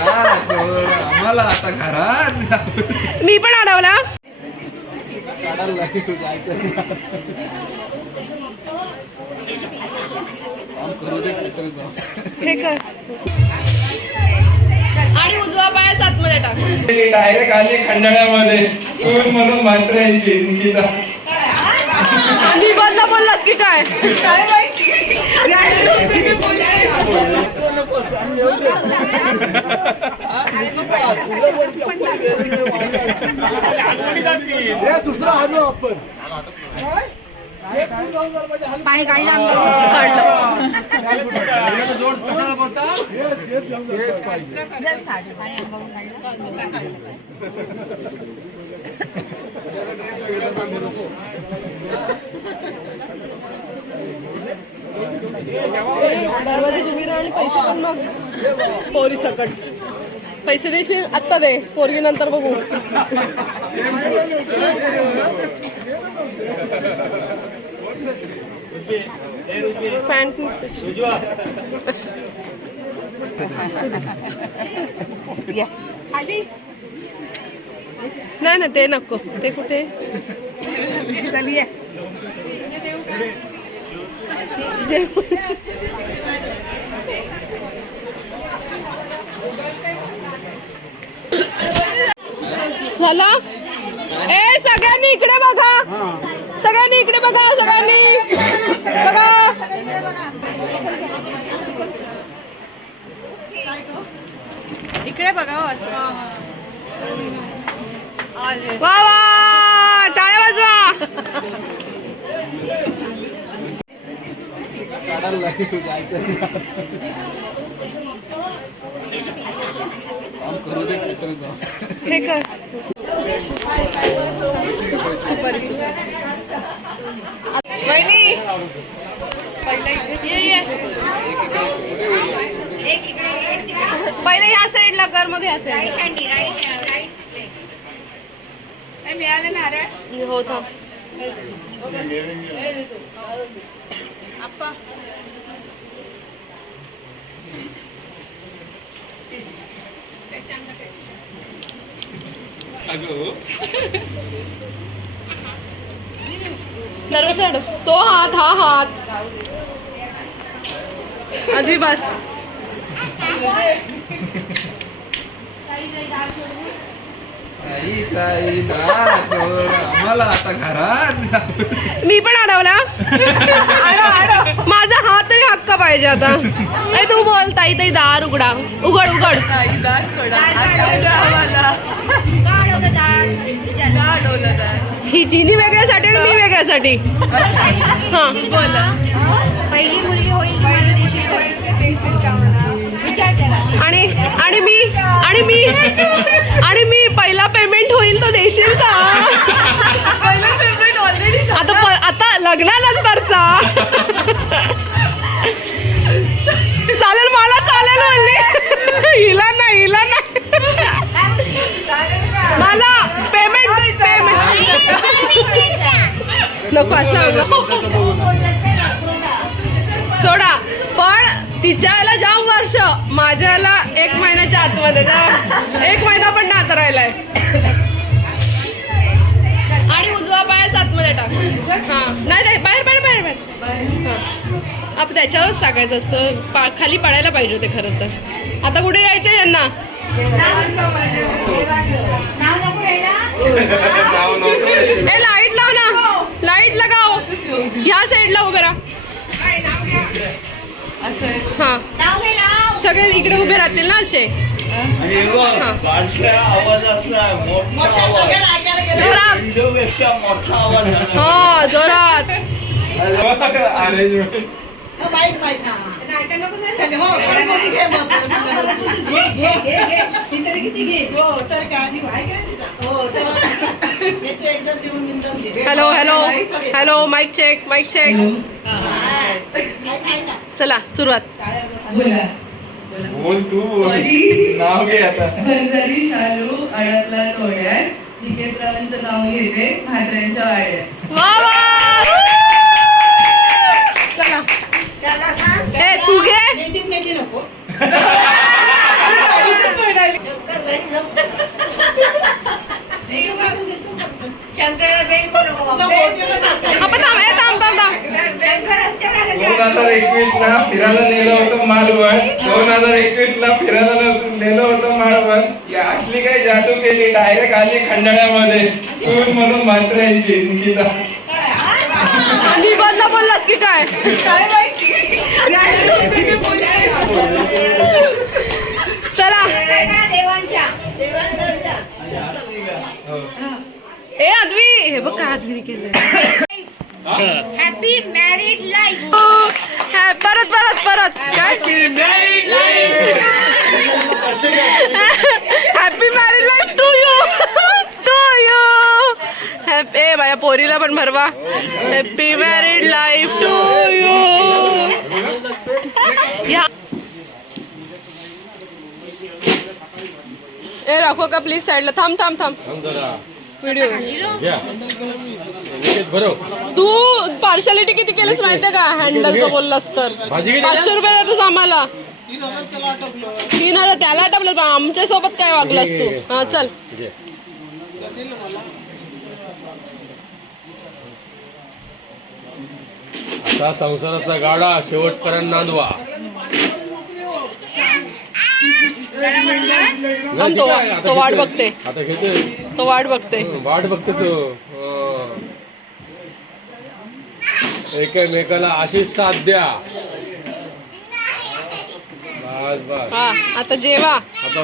आम्हाला आता घरात जाऊ. मी पण अडवला. हे आणि उजवा पायाच आतमध्ये टाक. डायरेक्ट आली खंडाळ्यामध्ये. सून म्हणून मंत्र्यांची निकिता. निबंध बोललास की काय? दुसरा आणू आपण पाणी काढलं काढलं दरवाजे तुम्ही राहिले पैसे पण मग. पोरी सकट पैसे देशील आत्ता दे. पोरगी नंतर बघू. पॅन्ट नाही ना ते नको. ते कुठे? जे- झाला? ए सगळ्यांनी इकडे बघा. सगळ्यांनी इकडे बघा सगळ्यांनी. बघा. इकडे बघा हो. वा वा टाळ्या वाजवा. हे कर सुपारी सुपारी वहिनी. पहिलं ये ये. पहिले ह्या साईडला कर मग ह्या साईड नाही मिळालं नारळ हो थांब. नर्वस तो हात हा हात. आधी बस. ताई ताई दा सोड आम्हाला आता घरात मी पण अडवला. माझा हात तरी हक्क पाहिजे आता. ए तू बोल ताई ताई दार उघडा. उघड उघड? ही तिन्ही वेगळ्यासाठी आणि मी वेगळ्यासाठी. हा. पहिली मुलगी आणि आणि मी आणि मी आणि मी पहिला पेमेंट होईल तर देशील का पहिलं पेमेंट ऑलरेडी आता प- आता लग्नानंतरचा. चालेल मला चालेल म्हणले हिला नाही हिला नाही. मला पेमेंट पेमेंट नको असं सोडा पण तिच्या याला जाम वर्ष. माझ्याला एक महिन्याच्या आतमध्ये जा. एक महिना पण नात राहिलाय. टाक हा नाही नाही बाहेर बाहेर बाहेर बाहेर हा. आपण त्याच्यावरच टाकायचं असतं पा खाली पडायला पाहिजे होते खरं तर आता कुठे यायचं यांना नाव नको यायला? ए लाइट लाव ना लाइट लगाव ह्या साईडला उभे राहा असं आहे. हा नाव घे नाव. सगळे इकडे उभे राहतील ना असे हा. जोरात. हा जोरात. Arrangement hello hello hello mike check mike check चला सुरुवात. बोला. बोल तू. बोल नाव घे आता. भरजरी शालू अडकला निकेत रावांचं नाव घेते म्हात्र्यांच्या वाड्यात. तू घे. मेहंदी नको. आपण थांबा दोन हजार एकवीस ला फिरायला नेलं होतं मालवण. दोन हजार एकवीस फिरायला नेलं होतं मालवण. असली काही जादू केली डायरेक्ट आली खंडाळ्यामध्ये. सून म्हणून मात्र यांची निकिता. निबंध बोललास की काय? चला. ए आदवी हे बघ काय आदवी केलं हॅपी मॅरिड लाईफ हा, परत परत परत. काय? Happy married life to you to you happy ए माझ्या पोरीला पण भरवा. Happy married life to you या. ए राखो का प्लीज साईडला थांब थांब थांब. व्हिडिओ तू पार्शालिटी किती केलीस माहितीये का? हँडलचं बोललास तर. पाचशे रुपये देतोस आम्हाला. तीन हजार त्याला आटपलं. पण आमच्यासोबत काय वागलास तू? हा चल. आता संसाराचा गाडा शेवटपर्यंत नांदवा. थांब तो तो वाट. बघते. आता घेते तो वाट बघते. वाट बघते तो. हं. एकमेकाला अशीच साथ द्या. बस बस. हा आता जेवा. आता